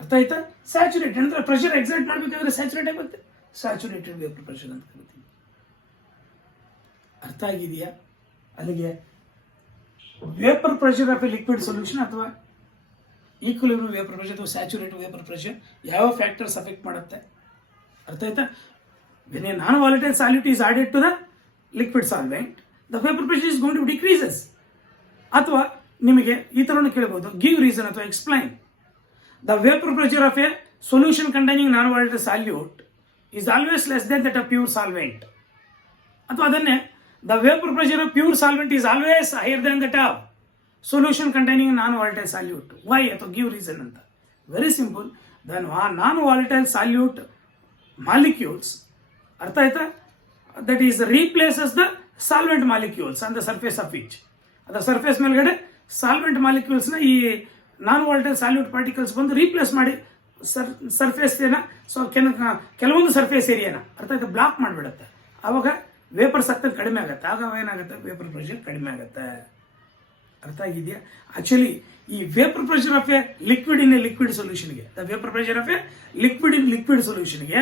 ಅರ್ಥ ಆಯ್ತಾ? ಸ್ಯಾಚುರೇಟೆಡ್ ಅಂದ್ರೆ ಪ್ರೆಷರ್ ಎಕ್ಸರ್ಟ್ ಮಾಡಬೇಕಾದ್ರೆ ಸ್ಯಾಚುರೇಟ್ ಆಗುತ್ತೆ, ಸ್ಯಾಚುರೇಟೆಡ್ ವೇಪರ್ ಪ್ರೆಷರ್ ಅಂತ ಕರಿತೀವಿ. ಅರ್ಥ ಆಗಿದೆಯಾ? ಅಲ್ಲಿಗೆ vapour pressure of a liquid solution ಅಥವಾ ಈಕ್ವಿಲಿಬ್ರಿಯಂ ವೇಪರ್ ಪ್ರೆಷರ್ ಅಥವಾ ಸ್ಯಾಚುರೇಟೆಡ್ ವೇಪರ್ ಪ್ರೆಷರ್ ಯಾವ ಫ್ಯಾಕ್ಟರ್ಸ್ ಅಫೆಕ್ಟ್ ಮಾಡುತ್ತೆ? ಅರ್ಥ ಆಯ್ತಾ? When a non volatile solute is added to the liquid solvent, the vapour pressure is going to decreases. ಅಥವಾ ನಿಮಗೆ ಈ ಥರನೂ ಕೇಳಬಹುದು, ಗಿವ್ ರೀಸನ್ ಅಥವಾ explain. The vapour pressure of a solution containing non volatile solute is always less than that of pure solvent. ಅಥವಾ ಅದನ್ನೇ, the vapour pressure of pure solvent is always higher than that of solution containing non volatile solute. Why ಅಥವಾ give reason ಅಂತ. Very simple. Then non volatile solute molecules, ಅರ್ಥ ಆಯ್ತಾ, that is replaces the solvent molecules on the surface of which. ಅದರ surface ಮೇಲ್ಗಡೆ solvent ಮಾಲಿಕ್ಯೂಲ್ಸ್ನ ಈ non volatile solute particles ಬಂದು replace ಮಾಡಿ ಸರ್ಫೇಸ್ ಕೆಲವೊಂದು ಸರ್ಫೇಸ್ ಏರಿಯಾನ ಅರ್ಥ ಆಯ್ತಾ ಬ್ಲಾಕ್ ಮಾಡಿಬಿಡುತ್ತೆ. ಆವಾಗ ವೇಪರ್ ಸಕ್ತ ಕಡಿಮೆ ಆಗುತ್ತೆ. ಆಗ ಏನಾಗುತ್ತೆ? ವೇಪರ್ ಪ್ರೆಷರ್ ಕಡಿಮೆ ಆಗುತ್ತೆ. ಅರ್ಥ ಆಗಿದೆಯಾ? ಆಕ್ಚುಲಿ ಈ vapour pressure of a liquid in a liquid ಸೊಲ್ಯೂಷನ್ಗೆ, the vapour pressure of a liquid in liquid ಸೊಲ್ಯೂಷನ್ಗೆ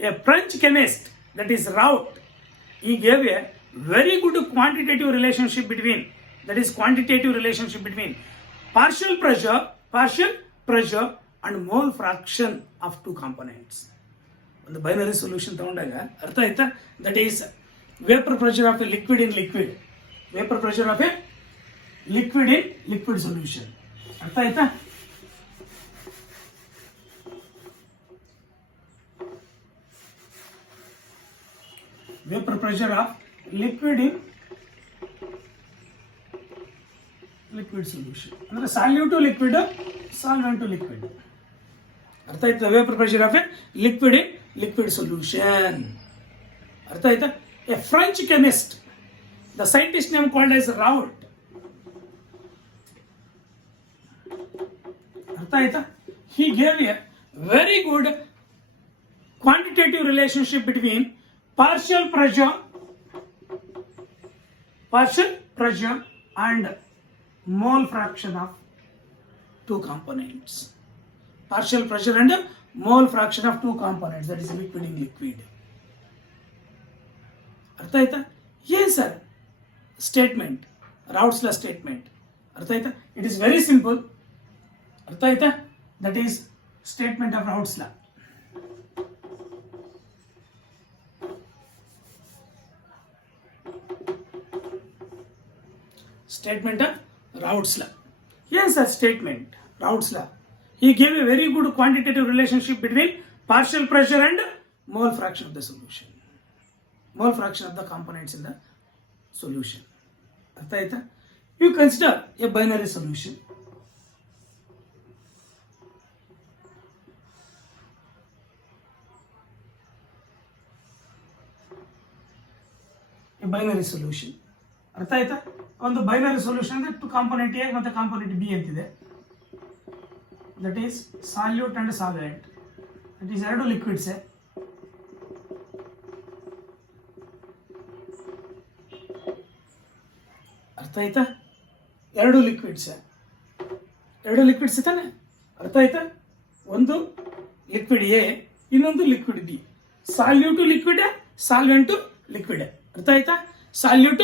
a French chemist that is Raoult, he gave a very good quantitative relationship between, that is quantitative relationship between partial pressure and mole fraction of two components. ಒಂದು binary solution ತಗೊಂಡಾಗ ಅರ್ಥ ಆಯ್ತಾ? That is vapour pressure of a liquid in liquid, vapour pressure of a liquid in liquid solution. ಅರ್ಥ ಆಯ್ತಾ? Vapor pressure of liquid in liquid solution. ಅಂದ್ರೆ solute to liquid, solvent to liquid. ಅರ್ಥ ಆಯ್ತಾ? Vapour pressure of a liquid in liquid solution. ಅರ್ಥ ಆಯ್ತಾ? A French chemist, the scientist name called as Raoult. ಅರ್ಥ ಆಯ್ತಾ? He gave a very good quantitative relationship between partial pressure and mole fraction of two components. Partial pressure and mole fraction of two components, that is liquid in liquid. ಅರ್ಥ ಆಯ್ತಾ? ಏನ್ sir statement, Raoult's law statement. ಅರ್ಥ ಆಯ್ತಾ? It is very simple. ಅರ್ಥ ಆಯ್ತಾ? That is statement of Raoult's law. Statement of Raoult's law. Yes, sir, statement Raoult's law. He gave a very good quantitative relationship between partial pressure and mole fraction of the solution. Mole fraction of the components in the solution. Artha aita? You consider a binary solution. A binary solution. ಅರ್ಥ ಆಯ್ತಾ? ಒಂದು binary solution ಅಂದ್ರೆ two component A ಮತ್ತೆ component B ಅಂತಿದೆ. That is solute and solvent. That is ಎರಡು liquids. ಅರ್ಥ ಆಯ್ತಾ? ಎರಡು ಲಿಕ್ವಿಡ್ಸ್ ತಾನೆ. ಅರ್ಥ ಆಯ್ತಾ? ಒಂದು ಲಿಕ್ವಿಡ್ ಎ, ಇನ್ನೊಂದು liquid B. Solute liquid, solvent liquid. ಅರ್ಥ ಆಯ್ತಾ? Solute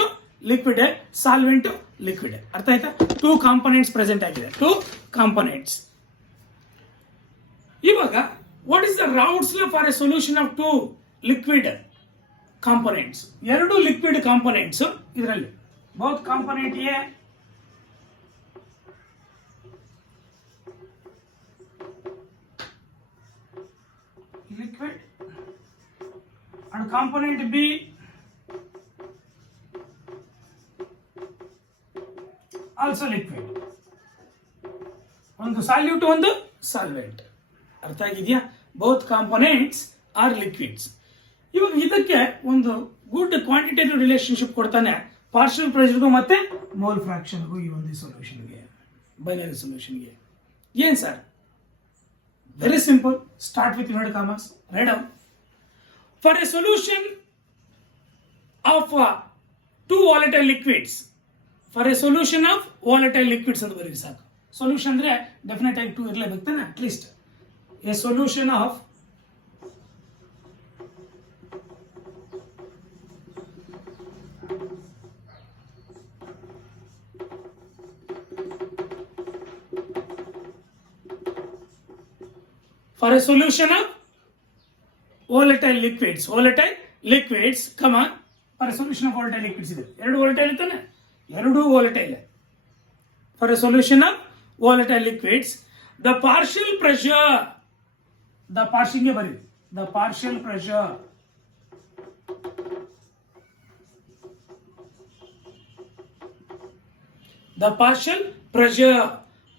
liquid, solvent liquid. ಅರ್ಥ ಆಯ್ತಾ? ಟೂ ಕಾಂಪೊನೆಂಟ್ಸ್ ಪ್ರೆಸೆಂಟ್ ಆಗಿದೆ, ಟೂ ಕಾಂಪೊನೆಂಟ್ಸ್. ಇವಾಗ what is the Raoult's law for a solution of two liquid components? ಎರಡು ಲಿಕ್ವಿಡ್ ಕಾಂಪೊನೆಂಟ್ಸ್, ಇದರಲ್ಲಿ both component A liquid and component be also liquid. ಒಂದು salute, ಒಂದು solvent. ಅರ್ಥ ಆಗಿದೆಯಾ? Both components R liquids. ಇವಾಗ ಇದಕ್ಕೆ ಒಂದು ಗುಡ್ ಕ್ವಾಂಟಿಟೇಟಿವ್ ರಿಲೇಶನ್ಶಿಪ್ ಕೊಡ್ತಾನೆ ಪಾರ್ಷಿಯಲ್ ಪ್ರೆಷರ್ಗೂ ಮತ್ತೆ ಮೋಲ್ ಫ್ರಾಕ್ಷನ್ಗೂ, ಈ ಒಂದು ಸೊಲ್ಯೂಷನ್ಗೆ, ಬೈನರಿ ಸೊಲ್ಯೂಷನ್ಗೆ. ಏನ್ sir? Very simple. Start with inverted commerce. Write down. For a solution of two volatile liquids, for a solution of volatile liquids ಅಂತ ಬರೀ ಸಾಕು. ಸೊಲ್ಯೂಷನ್ ಅಂದ್ರೆ ಡೆಫಿನೆಟ್ ಆಗಿ ಟೂ ಇರಲೇಬೇಕು ತಾನೆ, at least. A solution of for a solution of volatile liquids, come on, for a solution of volatile liquids ಇದೆ. ಎರಡು volatile ಇತ್ತಾನೆ, ಎರಡು volatile. For a solution of volatile liquids, the partial pressure, the partial ಗೆ ಬರಿ, the partial pressure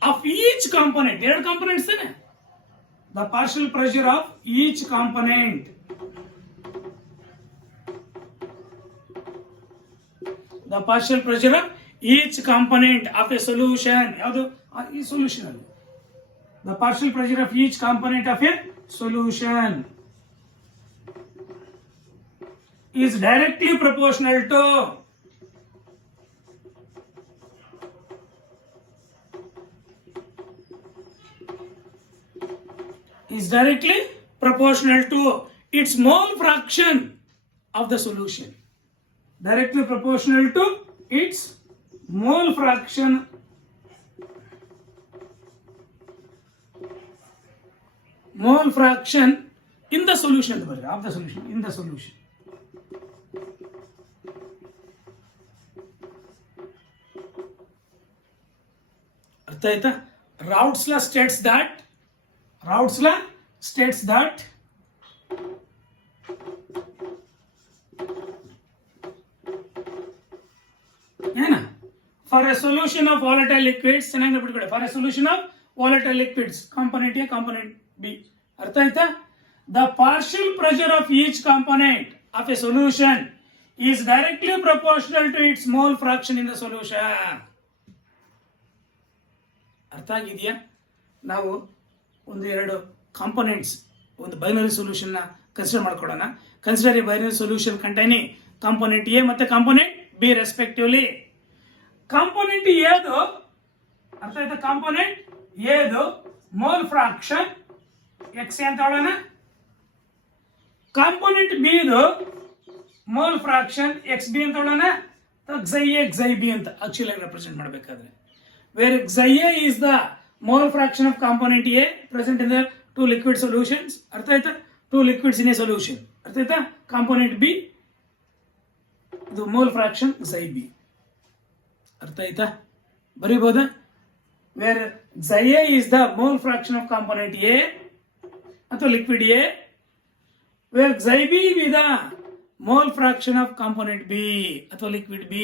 of each component, ಎರಡು components ತಾನೆ, the partial pressure of each component, the partial pressure of each component of a solution, ಯಾವುದು ಈ solution ಅಲ್ಲಿ, the partial pressure of each component of a solution is directly proportional to its mole fraction of the solution. Directly proportional to its mole fraction in the solution, of the solution, in the solution. ಅರ್ಥ ಆಯ್ತಾ? Raoult's law states that ಏನ for a solution of volatile liquids, ಚೆನ್ನಾಗಿ ಬಿಟ್ಕೊಡಿ, for a solution of volatile liquids component A component B. ಅರ್ಥ ಆಯ್ತಾ? The partial pressure of each component of a solution is directly proportional to its mole fraction in the solution. ಅರ್ಥ ಆಗಿದೆಯಾ? ನಾವು ಒಂದು ಎರಡು components, ಒಂದು ಬೈನರಿ ಸೊಲ್ಯೂಷನ್ ನ consider ಮಾಡ್ಕೊಳ್ಳೋಣ. Consider a binary solution containing component A ಮತ್ತೆ ಕಾಂಪೊನೆಂಟ್ ಬಿ ರೆಸ್ಪೆಕ್ಟಿವ್ಲಿ. ಕಾಂಪೊನೆಂಟ್ ಎದು, ಅರ್ಥ ಆಯ್ತಾ? ಕಾಂಪೊನೆಂಟ್ ಎದು ಮೋಲ್ ಫ್ರಾಕ್ಷನ್ ಎಕ್ಸ್ ಅಂತ ಹೇಳೋಣ. ಕಾಂಪೊನೆಂಟ್ ಬಿದು ಮೋಲ್ ಫ್ರಾಕ್ಷನ್ ಎಕ್ಸ್ ಬಿ ಅಂತ ಹೇಳೋಣ. xi a xi b ಅಂತ ಆಕ್ಚುಲಿ ರೆಪ್ರೆಸೆಂಟ್ ಮಾಡಬೇಕಾದ್ರೆ, where xi a is the mole fraction of component A present in the two liquid solutions. ಅರ್ಥ ಆಯ್ತಾ? two liquids in a solution. ಅರ್ಥ ಆಯ್ತಾ? Component B ಇದು mole fraction xi b. ಅರ್ಥ ಆಯ್ತಾ? ಬರೀಬಹುದಾ? Where xi a is the mole fraction of component A ಅಥವಾ liquid A, where xi b is the mole fraction of component B ಅಥವಾ liquid B.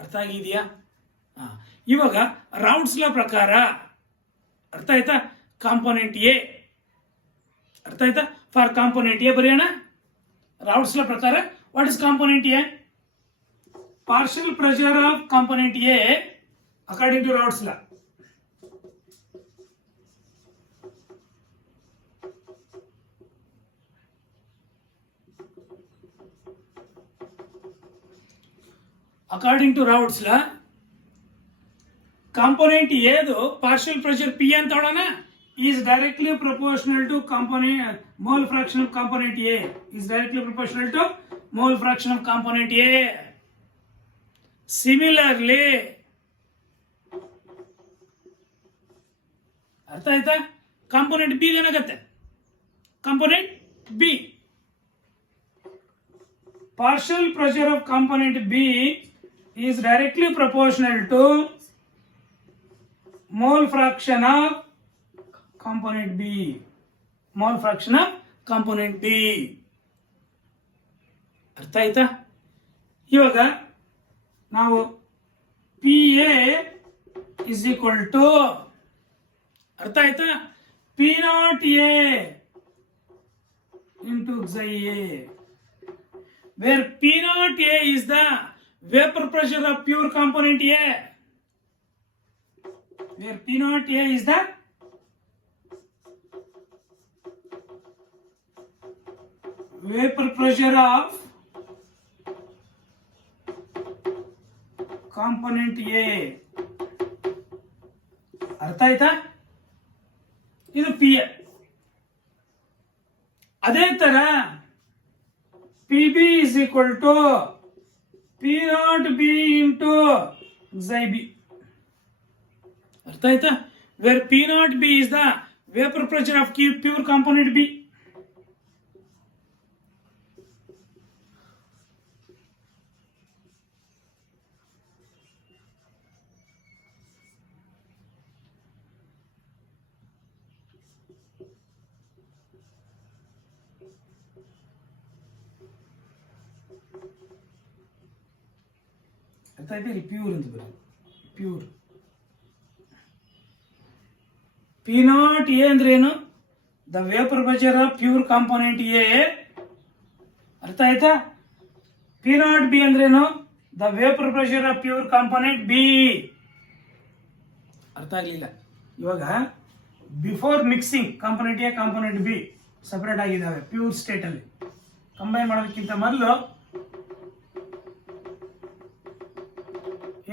ಅರ್ಥ ಆಗಿದೆಯಾ? ಇವಾಗ ರೌಟ್ಸ್ ಲಾ ಪ್ರಕಾರ, ಅರ್ಥ ಆಯ್ತಾ? ಕಾಂಪೊನೆಂಟ್ ಎ, ಅರ್ಥ ಆಯ್ತಾ? ಫಾರ್ ಕಾಂಪೊನೆಂಟ್ ಎ ಬರೆಯೋಣ. ರೌಟ್ಸ್ ಲಾ ಪ್ರಕಾರ what is component A? Partial pressure of component A according to Raoult's law. According to Raoult's law component ಎದು ಪಾರ್ಷಿಯಲ್ ಪ್ರೆಷರ್ ಪಿ ಅಂತ ಹೇಳೋಣ, is directly proportional to component mole fraction of component A, is directly proportional to mole fraction of component A. Similarly, ಅರ್ಥ ಆಯ್ತಾ? Component B ಏನಾಗತ್ತೆ? Component B partial pressure of component B is directly proportional to mole fraction of component B, mole fraction of component B. ಅರ್ಥ ಆಯ್ತಾ? ಇವಾಗ ನಾವು PA is equal to, ಅರ್ಥ ಆಯ್ತಾ? P0 A into xi A, where P0 A is the vapor pressure of pure component A, where P0 A is the vapor pressure of component A. ಅರ್ಥ ಆಯ್ತಾ? ಇದು P A. ಅದೇ ತರ P B is equal to P0 B into xi B. ಅರ್ಥ ಆಯ್ತಾ? Where P0 B is the vapor pressure of pure component B. ಅರ್ಥ ಆಯ್ತಾ? ಇಲ್ಲಿ ಪ್ಯೂರ್ ಅಂತ ಬರುತ್ತೆ. ಪ್ಯೂರ್ P0 A ಅಂದ್ರೆ ಏನು? The vapour pressure of pure component A. ಅರ್ಥ ಆಯ್ತಾ? P0 B ಅಂದ್ರೇನು? The vapour pressure of pure component B. ಅರ್ಥ ಆಗ್ಲಿಲ್ಲ? ಇವಾಗ before mixing component A component B separate ಆಗಿದ್ದಾವೆ ಪ್ಯೂರ್ ಸ್ಟೇಟ್ ಅಲ್ಲಿ. ಕಂಬೈನ್ ಮಾಡೋದಕ್ಕಿಂತ ಮೊದಲು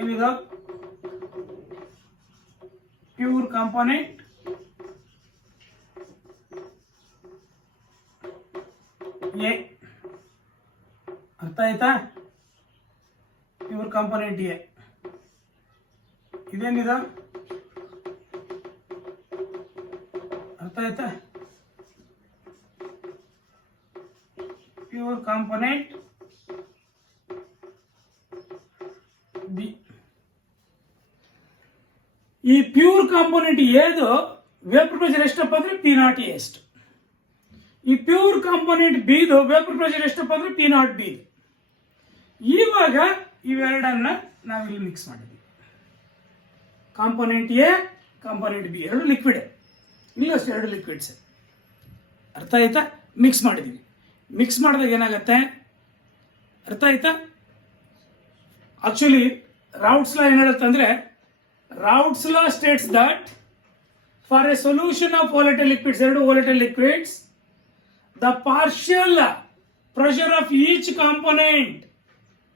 ಏನಿದು? Pure component A. ಅರ್ಥ ಆಯ್ತಾ? ಪ್ಯೂರ್ ಕಾಂಪೊನೆಂಟ್ ಎ ಇದೇನಿದೆ? ಅರ್ಥ ಆಯ್ತಾ? Pure component B. ಈ ಪ್ಯೂರ್ ಕಾಂಪೋನೆಂಟ್ ಏದು ವೇಪರ್ ಪ್ರೆಷರ್ ಎಷ್ಟಪ್ಪ ಅಂದ್ರೆ P0 ಎಷ್ಟು. ಈ ಪ್ಯೂರ್ ಕಾಂಪೋನೆಂಟ್ ಬಿದು ವೇಪರ್ ಪ್ರೆಷರ್ ಎಷ್ಟಪ್ಪ ಅಂದ್ರೆ P0 ಬಿ. ಇವಾಗ ಇವೆರಡನ್ನ ನಾವಿಲ್ಲಿ ಮಿಕ್ಸ್ ಮಾಡಿದ್ವಿ. ಕಾಂಪೋನೆಂಟ್ ಎ ಕಾಂಪೋನೆಂಟ್ ಬಿ ಎರಡು ಲಿಕ್ವಿಡ್, ಇಲ್ಲಿ ಅಷ್ಟು ಎರಡು ಲಿಕ್ವಿಡ್ಸ್. ಅರ್ಥ ಆಯ್ತಾ? ಮಿಕ್ಸ್ ಮಾಡಿದ್ವಿ. ಮಿಕ್ಸ್ ಮಾಡಿದಾಗ ಏನಾಗುತ್ತೆ ಅರ್ಥ ಆಯ್ತಾ? ಆಕ್ಚುಲಿ ರೌಟ್ಸ್ ಲಾ ಏನ್ ಹೇಳುತ್ತೆ ಅಂದ್ರೆ, Raoult's law states that for a solution of volatile liquids, ಎರಡು volatile liquids, the partial pressure of each component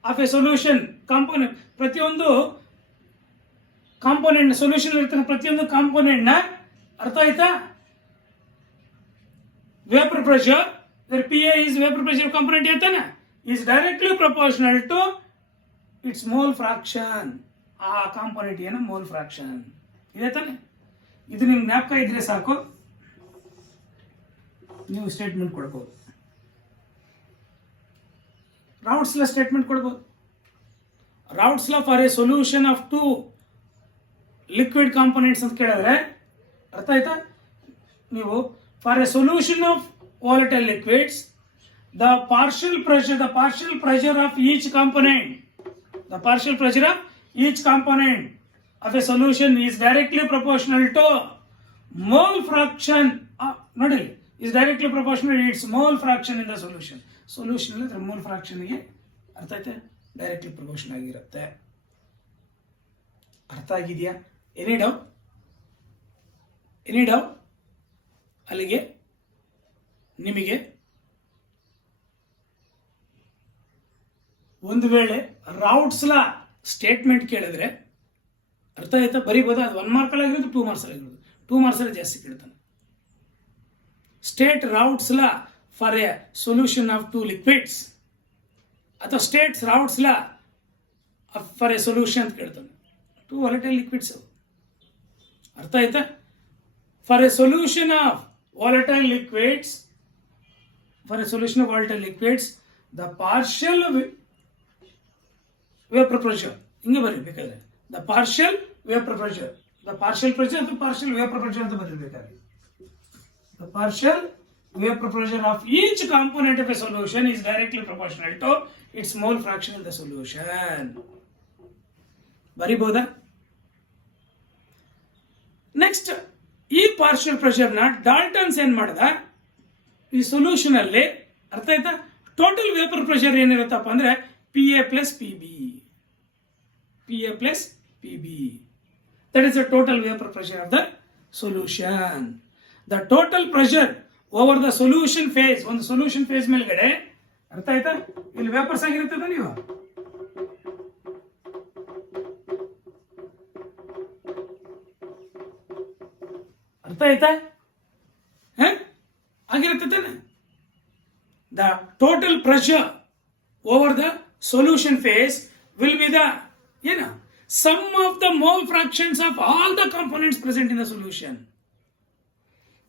of a solution, component ಪ್ರತಿಯೊಂದು ಕಾಂಪೋನೆಂಟ್ ಸೊಲ್ಯೂಷನ್ ಇರ್ತಾನೆ, ಪ್ರತಿಯೊಂದು ಕಾಂಪೋನೆಂಟ್ ನ ಅರ್ಥ ಆಯ್ತಾ vapour pressure, PA is vapor pressure component ಇರ್ತಾನೆ, is directly proportional to its mole fraction. ಆ component ಏನ ಮೋಲ್ ಫ್ರಾಕ್ಷನ್ ಇದೆ ತಾನೆ. ಇದು ನಿಮ್ಗೆ ಜ್ಞಾಪಕ ಇದ್ರೆ ಸಾಕು, ನೀವು ಸ್ಟೇಟ್ಮೆಂಟ್ ಕೊಡ್ಬೋದು. ರೌಟ್ಸ್ ಲಾ ಸ್ಟೇಟ್ಮೆಂಟ್ ಕೊಡ್ಬೋದು. Raoult's law for a solution of two liquid components ಅಂತ ಕೇಳಿದ್ರೆ ಅರ್ಥ ಆಯ್ತಾ? ನೀವು for a solution of volatile liquids, the partial pressure of each component, the partial pressure of each component of a solution is directly proportional to mole fraction. ನೋಡಿ, is directly proportional to its mole fraction in the solution. Solution ಅಂದ್ರೆ mole fraction ಗೆ ಅರ್ಥ ಆಯ್ತಾ directly proportional ಆಗಿರುತ್ತೆ. ಅರ್ಥ ಆಗಿದೆಯಾ? Any doubt? ಅಲ್ಲಿಗೆ ನಿಮಗೆ ಒಂದು ವೇಳೆ ರೌಟ್ಸ್ ಲಾ ಸ್ಟೇಟ್ಮೆಂಟ್ ಕೇಳಿದ್ರೆ ಅರ್ಥ ಆಯ್ತಾ ಬರೀಬೋದ? ಅದು 1 ಮಾರ್ಕ್ ಆಗಿರೋದು 2 ಮಾರ್ಕ್ಸ್ ಆಗಿರೋದು, 2 ಮಾರ್ಕ್ಸ್ ಅಲ್ಲಿ ಜಾಸ್ತಿ ಕೇಳ್ತಾನೆ. State Raoult's law for a solution of two liquids ಅಥವಾ states Raoult's law for a solution ಅಂತ ಕೇಳ್ತಾನೆ. 2 volatile liquids. ಅರ್ಥ ಆಯ್ತಾ? For a solution of volatile liquids, the partial vapor pressure ಹಿಂಗೆ ಬರೀಬೇಕಾದ್ರೆ the partial vapor pressure ಅಂತ ಬರೀಬೇಕಾದ್ರೆ the partial vapor pressure of each component of a solution is directly proportional to its mole fraction in the solution. ಬರೀಬಹುದಾ? Next, ಈ partial pressure ನ Dalton's ಏನ್ ಮಾಡ್ದ ಈ solution ಅಲ್ಲಿ ಅರ್ಥ ಆಯ್ತಾ? ಟೋಟಲ್ ವೇಪರ್ ಪ್ರೆಷರ್ ಏನಿರುತ್ತಪ್ಪ ಅಂದ್ರೆ PA plus PB. That is the total vapor pressure of the solution. The total pressure over the solution phase, ಒಂದು ಸೊಲ್ಯೂಷನ್ ಫೇಸ್ ಮೇಲ್ಗಡೆ ಅರ್ಥ ಆಯ್ತಾ ಇಲ್ಲಿ ವೇಪರ್ಸ್ ಆಗಿರುತ್ತದ, ನೀವು ಅರ್ಥ ಆಯ್ತಾ ಆಗಿರುತ್ತದೆ. The total pressure over the solution phase will be the ಏನು sum of the mole fractions of all the components present in the solution.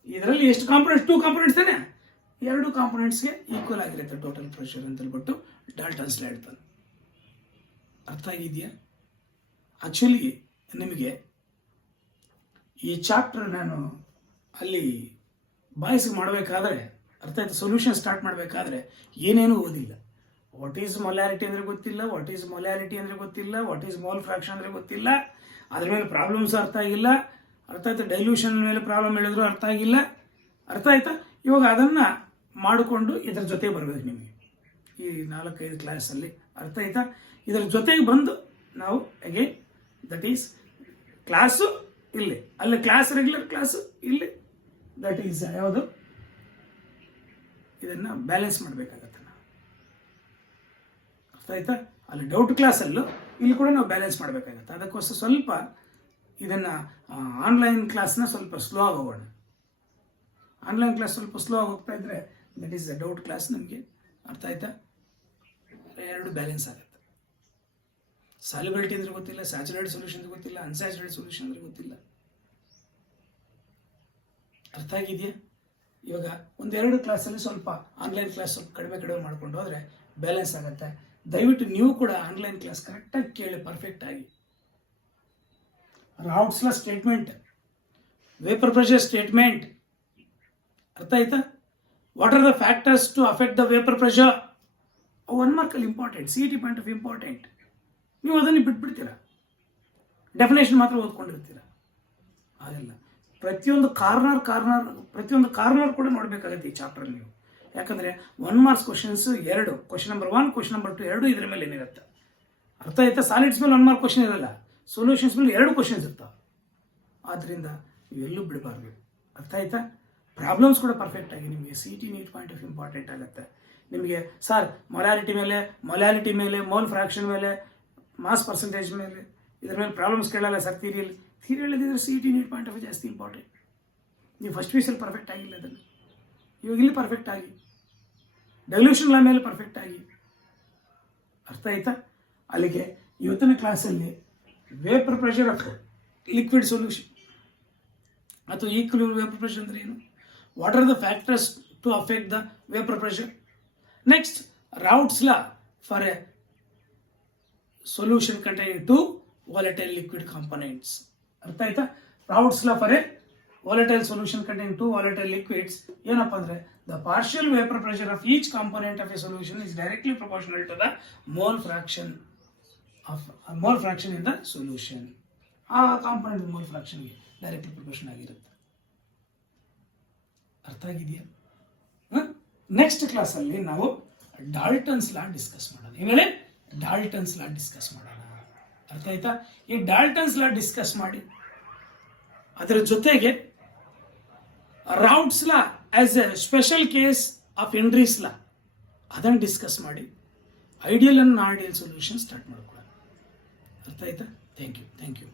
ಇದರಲ್ಲಿ ಎಷ್ಟು ಕಾಂಪೋನೆಂಟ್ಸ್? 2 ಕಾಂಪೋನೆಂಟ್ಸ್ ತಾನೆ, 2 ಕಾಂಪೋನೆಂಟ್ಸ್ಗೆ ಈಕ್ವಲ್ ಆಗಿರುತ್ತೆ ಟೋಟಲ್ ಪ್ರೆಷರ್ ಅಂತ ಹೇಳ್ಬಿಟ್ಟು ಡಾಲ್ಟನ್ಸ್ ಲಾ ಹೇಳ್ತಾನೆ. ಅರ್ಥ ಆಗಿದೆಯಾ? ಆಕ್ಚುಲಿ ನಿಮಗೆ ಈ ಚಾಪ್ಟರ್ ನಾನು ಅಲ್ಲಿ ಬಾಯ್ಸ್ ಮಾಡಬೇಕಾದ್ರೆ ಅರ್ಥ ಆಯ್ತು, ಸೊಲ್ಯೂಷನ್ ಸ್ಟಾರ್ಟ್ ಮಾಡಬೇಕಾದ್ರೆ ಏನೇನು ಓದಿಲ್ಲ. ವಾಟ್ ಈಸ್ ಮೊಲಾರಿಟಿ ಅಂದರೆ ಗೊತ್ತಿಲ್ಲ, ವಾಟ್ ಈಸ್ ಮೋಲ್ ಫ್ರಾಕ್ಷನ್ ಅಂದರೆ ಗೊತ್ತಿಲ್ಲ, ಅದ್ರ ಮೇಲೆ ಪ್ರಾಬ್ಲಮ್ಸ್ ಅರ್ಥ ಆಗಿಲ್ಲ. ಅರ್ಥ ಆಯ್ತಾ? ಡೈಲ್ಯೂಷನ್ ಮೇಲೆ ಪ್ರಾಬ್ಲಮ್ ಹೇಳಿದ್ರು ಅರ್ಥ ಆಗಿಲ್ಲ. ಅರ್ಥ ಆಯ್ತಾ? ಇವಾಗ ಅದನ್ನು ಮಾಡಿಕೊಂಡು ಇದರ ಜೊತೆ ಬರಬೇಕು ನಿಮಗೆ ಈ 4-5 ಕ್ಲಾಸಲ್ಲಿ. ಅರ್ಥ ಆಯ್ತಾ? ಇದರ ಜೊತೆಗೆ ಬಂದು ನಾವು ಅಗೇನ್ ದಟ್ ಈಸ್ ಕ್ಲಾಸು ಇಲ್ಲಿ, ಅಲ್ಲಿ ಕ್ಲಾಸ್ ರೆಗ್ಯುಲರ್ ಕ್ಲಾಸು ಇಲ್ಲಿ, ದಟ್ ಈಸ್ ಯಾವುದು ಇದನ್ನು ಬ್ಯಾಲೆನ್ಸ್ ಮಾಡಬೇಕಾಗತ್ತೆ ನಾವು. ಅರ್ಥ ಆಯ್ತಾ? ಅಲ್ಲಿ ಡೌಟ್ ಕ್ಲಾಸಲ್ಲೂ ಇಲ್ಲಿ ಕೂಡ ನಾವು ಬ್ಯಾಲೆನ್ಸ್ ಮಾಡಬೇಕಾಗತ್ತೆ. ಅದಕ್ಕೋಸ್ಕರ ಸ್ವಲ್ಪ ಇದನ್ನು ಆನ್ಲೈನ್ ಕ್ಲಾಸ್ನ ಸ್ವಲ್ಪ ಸ್ಲೋ ಆಗಿ ಹೋಗೋಣ. ಆನ್ಲೈನ್ ಕ್ಲಾಸ್ ಸ್ವಲ್ಪ ಸ್ಲೋ ಆಗಿ ಹೋಗ್ತಾ ಇದ್ರೆ that is the doubt class ನಮಗೆ. ಅರ್ಥ ಆಯ್ತಾ? 2 ಬ್ಯಾಲೆನ್ಸ್ ಆಗುತ್ತೆ. ಸಾಲ್ಯುಬಿಲಿಟಿ ಅಂದ್ರೆ ಗೊತ್ತಿಲ್ಲ, ಸ್ಯಾಚುರೇಟೆಡ್ ಸೊಲ್ಯೂಷನ್ ಅಂದ್ರೆ ಗೊತ್ತಿಲ್ಲ, ಅನ್ಸ್ಯಾಚುರೇಟೆಡ್ ಸೊಲ್ಯೂಷನ್ ಅಂದ್ರೆ ಗೊತ್ತಿಲ್ಲ. ಅರ್ಥ ಆಗಿದೆಯಾ? ಇವಾಗ 1-2 ಕ್ಲಾಸಲ್ಲಿ ಸ್ವಲ್ಪ ಆನ್ಲೈನ್ ಕ್ಲಾಸ್ ಸ್ವಲ್ಪ ಕಡಿಮೆ ಮಾಡ್ಕೊಂಡು ಹೋದ್ರೆ ಬ್ಯಾಲೆನ್ಸ್ ಆಗುತ್ತೆ. ದಯವಿಟ್ಟು ನೀವು ಕೂಡ ಆನ್ಲೈನ್ ಕ್ಲಾಸ್ ಕರೆಕ್ಟಾಗಿ ಕೇಳಿ, ಪರ್ಫೆಕ್ಟ್ ಆಗಿ. Raoult's law statement, vapour pressure statement. ಅರ್ಥ ಆಯ್ತಾ? What are the factors to affect the vapour pressure? 1 ಮಾರ್ಕಲ್ಲಿ important, CET point of important. ನೀವು ಅದನ್ನು ಬಿಟ್ಬಿಡ್ತೀರಾ, ಡೆಫಿನೇಷನ್ ಮಾತ್ರ ಓದ್ಕೊಂಡಿರ್ತೀರ. ಹಾಗೆಲ್ಲ ಪ್ರತಿಯೊಂದು ಕಾರ್ನರ್ ಕೂಡ ನೋಡಬೇಕಾಗುತ್ತೆ ಈ ಚಾಪ್ಟರ್ ನೀವು. ಯಾಕಂದರೆ 1 marks questions 2, question number 1, question number 2 2 ಇದ್ರ ಮೇಲೆ ಏನಿರುತ್ತೆ. ಅರ್ಥ ಆಯ್ತಾ? ಸಾಲಿಡ್ಸ್ ಮೇಲೆ 1 ಮಾರ್ಕ್ ಕ್ವಶನ್ ಇರಲ್ಲ, ಸೊಲ್ಯೂಷನ್ಸ್ ಮೇಲೆ 2 ಕ್ವಶನ್ಸ್ ಇರ್ತಾವೆ. ಆದ್ದರಿಂದ ಇವೆಲ್ಲೂ ಬಿಡಬಾರ್ದು. ಅರ್ಥ ಆಯ್ತಾ? ಪ್ರಾಬ್ಲಮ್ಸ್ ಕೂಡ ಪರ್ಫೆಕ್ಟ್ ಆಗಿ ನಿಮಗೆ CET NEET point of important ಆಗುತ್ತೆ. ನಿಮಗೆ ಸರ್ ಮೊಲಾಲಿಟಿ ಮೇಲೆ ಮೋಲ್ ಫ್ರಾಕ್ಷನ್ ಮೇಲೆ ಮಾಸ್ ಪರ್ಸೆಂಟೇಜ್ ಮೇಲೆ ಇದ್ರ ಮೇಲೆ ಪ್ರಾಬ್ಲಮ್ಸ್ ಕೇಳಲ್ಲ ಸರ್. ಥಿಯರಿಯಲ್ಲಿ ಹೇಳಿದ್ರೆ CET ನೀಟ್ ಪಾಯಿಂಟ್ ಆಫ್ ಜಾಸ್ತಿ ಇಂಪಾರ್ಟೆಂಟ್. ನೀವು ಫಸ್ಟ್ ಪೀಸಲ್ಲಿ ಪರ್ಫೆಕ್ಟ್ ಆಗಿಲ್ಲ ಅದನ್ನು, ಇವಾಗ ಇಲ್ಲಿ ಪರ್ಫೆಕ್ಟ್ ಆಗಿ, ಡೈಲ್ಯೂಷನ್ ಲಾ ಮೇಲೆ ಪರ್ಫೆಕ್ಟ್ ಆಗಿ. ಅರ್ಥ ಆಯ್ತಾ? ಅಲ್ಲಿಗೆ ಇವತ್ತಿನ ಕ್ಲಾಸಲ್ಲಿ vapour pressure of liquid solution ಅಥವಾ ಈಕ್ವಿಲಿಬ್ರಿಯಂ ವೇಪರ್ ಪ್ರೆಷರ್ ಅಂದ್ರೆ ಏನು, what are the factors to affect the vapour pressure. Next, Raoult's law for a solution containing 2 volatile liquid components. ಅರ್ಥ ಆಯ್ತಾ? Raoult's law for a volatile solution containing 2 volatile liquids ಏನಪ್ಪ ಅಂದ್ರೆ the partial vapor pressure of each component of a solution is directly proportional to the mole fraction in the solution. ಆ component mole ಫ್ರಾಕ್ಷನ್ಗೆ directly proportion ಆಗಿರುತ್ತೆ. ಅರ್ಥ ಆಗಿದೆಯಾ? Next ಕ್ಲಾಸಲ್ಲಿ ನಾವು ಡಾಲ್ಟನ್ಸ್ ಲಾ discuss ಮಾಡೋಣ. ಈಗಲೇ ಡಾಲ್ಟನ್ಸ್ ಲಾ ಡಿಸ್ಕಸ್ ಮಾಡೋಣ. ಅರ್ಥ ಆಯ್ತಾ? ಈ ಡಾಲ್ಟನ್ಸ್ ಲಾ ಡಿಸ್ಕಸ್ ಮಾಡಿ ಅದರ ಜೊತೆಗೆ Raoult's law as a special case of Henry's law ಅದನ್ನು ಡಿಸ್ಕಸ್ ಮಾಡಿ ideal and non ideal solution start ಮಾಡ್ಕೊಳ್ಳೋಣ. ಅರ್ಥ ಆಯ್ತಾ? Thank you.